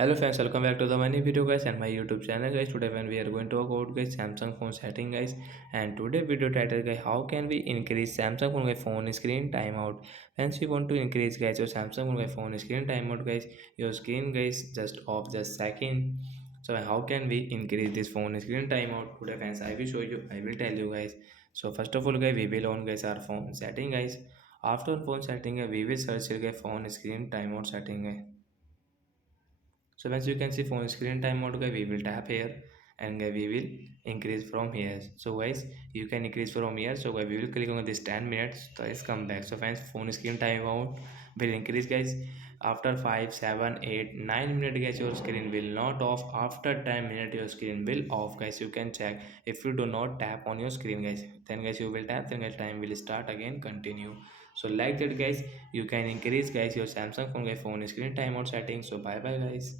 Hello friends, welcome back to the many video guys and my YouTube channel guys. Today when we are going to talk about guys Samsung phone setting guys, and today video title guys, how can we increase Samsung phone screen timeout. Friends, we want to increase guys your Samsung phone screen timeout guys. Your screen guys just off just second. So how can we increase this phone screen timeout today friends? I will show you. I will tell you guys. So first of all guys, we will on guys our phone setting guys. After phone setting we will search guys phone screen timeout setting guys. So as you can see phone screen timeout guys, we will tap here and guys, we will increase from here. So guys, you can increase from here. So guys, we will click on this 10 minutes. So let's come back. So friends, phone screen timeout will increase guys after 5 7 8 9 minutes guys, your screen will not off. After 10 minutes your screen will off guys. You can check if you do not tap on your screen guys, then guys you will tap, then guys time will start again, continue. So like that guys, you can increase guys your Samsung phone screen timeout settings. So bye bye guys.